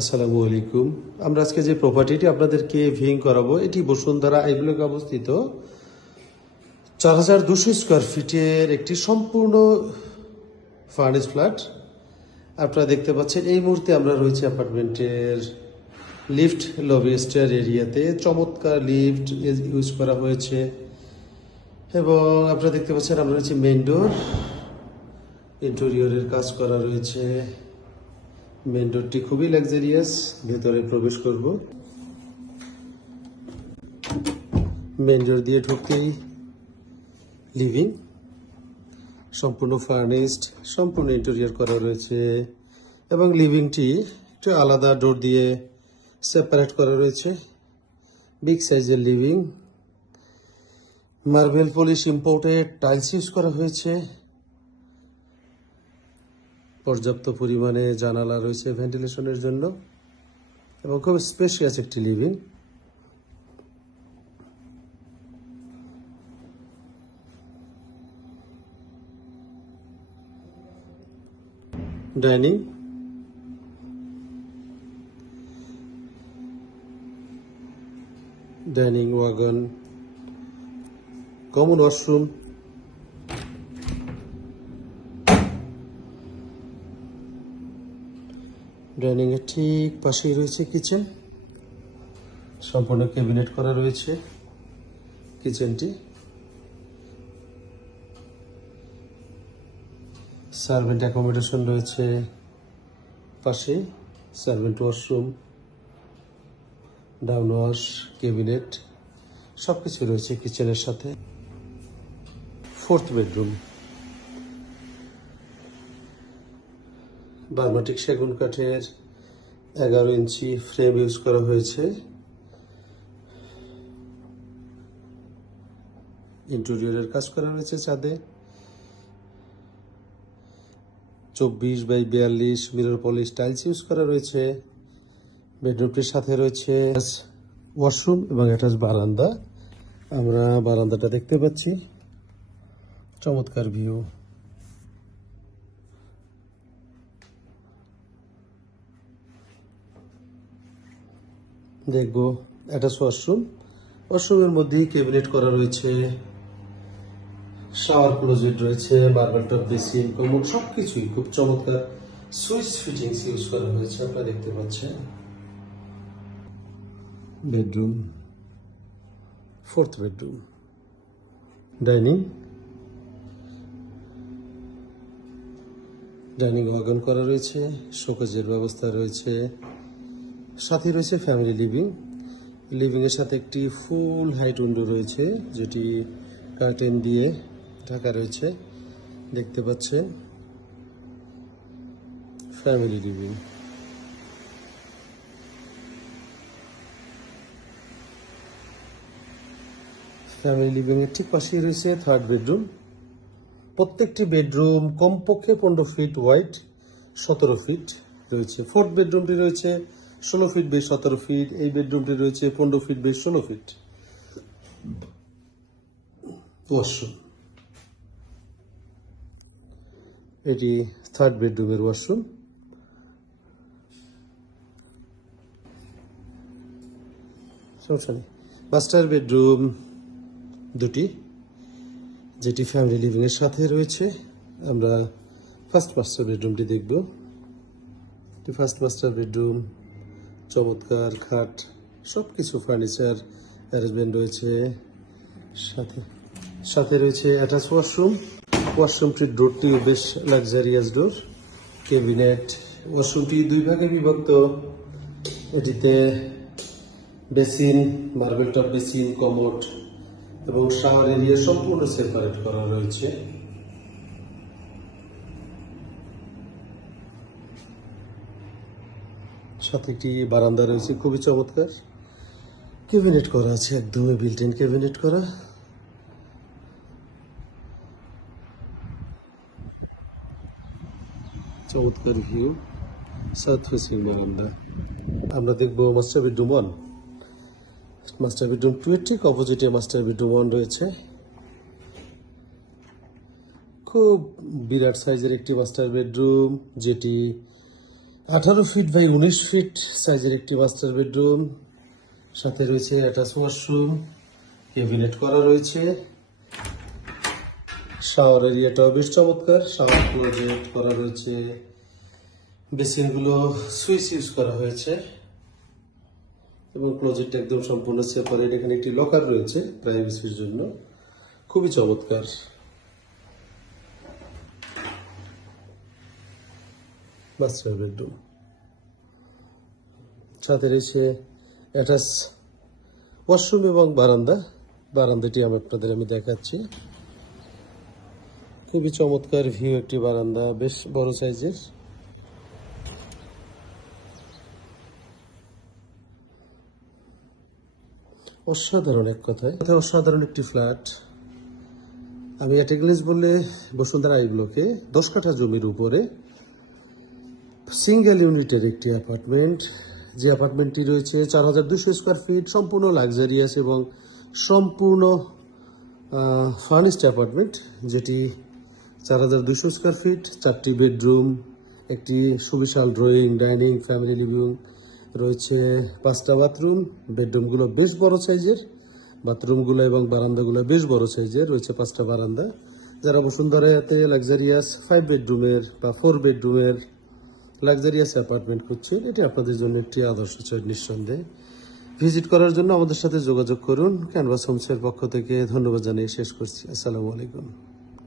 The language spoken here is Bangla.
আসসালামু আলাইকুম। আমরা আজকে যে প্রপার্টিটি আপনাদেরকে ভিউইং করাবো এটি বসুন্ধরা আই ব্লকে অবস্থিত 4200 স্কোয়ার ফিটের একটি সম্পূর্ণ ফার্নিশ ফ্ল্যাট। আপনারা দেখতে পাচ্ছেন এই মুহূর্তে আমরা রয়েছে অ্যাপার্টমেন্টের লিফট লবি স্টেয়ার এরিয়াতে। চমৎকার লিফট ইউজ করা হয়েছে এবং আপনারা দেখতে পাচ্ছেন আমরা রয়েছে মেইন ডোর, ইন্টেরিয়রের কাজ করা রয়েছে। মেইন ডোরটি খুবই লাক্সারিয়াস। ভেতরে প্রবেশ করব। মেইন ডোর দিয়ে ঢুকতেই লিভিং, সম্পূর্ণ ফার্নিশড, সম্পূর্ণ ইন্টেরিয়র করা রয়েছে এবং লিভিংটি একটু আলাদা ডোর দিয়ে সেপারেট করা রয়েছে। বিগ সাইজের living, marble polish imported tiles use করা হয়েছে। পর্যাপ্ত পরিমাণে জানালা রয়েছে ভেন্টিলেশনের জন্য এবং খুব স্পেশিয়াস একটি living. Dining, dining wagon, common washroom, dining এর ঠিক পাশেই রয়েছে কিচেন। সম্পূর্ণ ক্যাবিনেট করা রয়েছে কিচেনটি। সার্ভেন্ট অ্যাকোমোডেশন রয়েছে পাশে, servant washroom, down wash, cabinet সবকিছু রয়েছে কিচেনের সাথে। ফোর্থ বেডরুম, বার্মাটিক সেগুন কাঠের 11 ইঞ্চি ফ্রেম ইউজ করা হয়েছে। ইন্টেরিয়রের কাজ করা রয়েছে ছাদে। 24x42 mirror polish tiles use করা রয়েছে। বেডরুমটির সাথে রয়েছে ওয়াশরুম এবং অ্যাটাচ বারান্দা। আমরা বারান্দাটা দেখতে পাচ্ছি, চমৎকার ভিউ। দেখবো অ্যাটাচ ওয়াশরুম। ওয়াশরুমের মধ্যেই ক্যাবিনেট করা রয়েছে, শাওয়ার ক্লোজেট রয়েছে, মার্বেল টপ বেসিন, কমোড সবকিছুই খুব চমৎকার সুইচ ফিটিংস ইউজ করা হয়েছে। আপনারা দেখতে পাচ্ছেন bedroom, fourth bedroom, dining, dining wagon করা রয়েছে, শোকেজের ব্যবস্থা রয়েছে, সাথে রয়েছে ফ্যামিলি লিভিং। লিভিং এর সাথে একটি ফুল হাইট উইন্ডো রয়েছে যেটি কার্টেন দিয়ে ঢাকা রয়েছে। দেখতে পাচ্ছেন ফ্যামিলি লিভিং। ফ্যামিলি লিভিং এর ঠিক পাশেই রয়েছে থার্ড বেডরুম। প্রত্যেকটি বেডরুম কমপক্ষে 15 ফিট ওয়াইড, 17 ফিট রয়েছে। ফোর্থ বেডরুমটি রয়েছে 16 ফিট বাই 17 ফিট। এই বেডরুমটি রয়েছে 15 ফিট বাই 16 ফিট। ওয়াশরুম, এটি থার্ড বেডরুমের ওয়াশরুম। সমস্যা নেই। মাস্টার বেডরুম দুটি, যেটি ফ্যামিলি লিভিং এর সাথে রয়েছে। আমরা ফার্স্ট মাস্টার বেডরুমটি দেখব। ফার্স্ট মাস্টার বেডরুম, চমৎকার খাট, সবকিছু ফার্নিচার অ্যারেঞ্জমেন্ট রয়েছে। সাথে রয়েছে অ্যাটাচ ওয়াশরুম। ওয়াশরুমটির ডোরটিও বেশ লাক্সারিয়াস ডোর। ক্যাবিনেট, ওয়াশরুমটি দুই ভাগে বিভক্ত। এটিতে basin, marble top basin, commode এবং শাওয়ার এরিয়া সম্পূর্ণ সেপারেট করা রয়েছে। সাথে একটি বারান্দা রয়েছে, খুবই চমৎকার। ক্যাবিনেট করা আছে, একদমই বিল্ট ইন ক্যাবিনেট করা। চমৎকার ভিউ, সাউথ ফেসিং বারান্দা। আমরা দেখবো মাস্টার বেডরুম 1। মাস্টার বেডরুম 2 এর ঠিক অপোজিটে মাস্টার বেডরুম 1 রয়েছে। খুব বিরাট সাইজের একটি মাস্টার বেডরুম, যেটি 18 ফিট বাই 19 ফিট সাইজের একটি মাস্টার বেডরুম, সাথে রয়েছে অ্যাটাচ ওয়াশরুম, ক্যাবিনেট করা রয়েছে। শাওয়ার এরিয়াটাও বেশ চমৎকার, শাওয়ার ক্লোজেট করা রয়েছে, বেসিনগুলো সুইচ ইউজ করা হয়েছে এবং ক্লোজেটটা একদম সম্পূর্ণ সেপারেট। এখানে একটি লকার রয়েছে প্রাইভেসির জন্য, খুবই চমৎকার। মাস্টার বেডরুম সাথে রয়েছে অ্যাটাচ ওয়াশরুম এবং বারান্দা। বারান্দাটি আপনাদের আমি দেখাচ্ছি, খুবই চমৎকার ভিউ একটি বারান্দা, বেশ বড় সাইজের। অসাধারণ, এক কথায় অসাধারণ একটি ফ্ল্যাট। আমি অ্যাটেগলেস বললে বসুন্ধরা আই ব্লকে 10 কাঠা জমির উপরে সিঙ্গেল ইউনিটের একটি অ্যাপার্টমেন্ট। যে অ্যাপার্টমেন্টটি রয়েছে 4200 স্কোয়ার ফিট, সম্পূর্ণ লাক্সারিয়াস এবং সম্পূর্ণ ফার্নিশড অ্যাপার্টমেন্ট, যেটি 4200 স্কোয়ার ফিট, 4টি বেডরুম, একটি সুবিশাল ড্রয়িং, ডাইনিং, ফ্যামিলি লিভিং রয়েছে, 5টা বাথরুম। বেডরুমগুলো বেশ বড় সাইজের, বাথরুমগুলো এবং বারান্দাগুলো বেশ বড় সাইজের, রয়েছে 5টা বারান্দা। যারা বসুন্ধরাতে লাক্সারিয়াস 5 বেডরুমের বা 4 বেডরুমের লাক্সারিয়াস অ্যাপার্টমেন্ট খুঁজছেন, এটি আপনাদের জন্য একটি আদর্শ চয়েস নিঃসন্দেহে। ভিজিট করার জন্য আমাদের সাথে যোগাযোগ করুন। ক্যানভাস হোমসের পক্ষ থেকে ধন্যবাদ জানিয়ে শেষ করছি। আসসালামু আলাইকুম।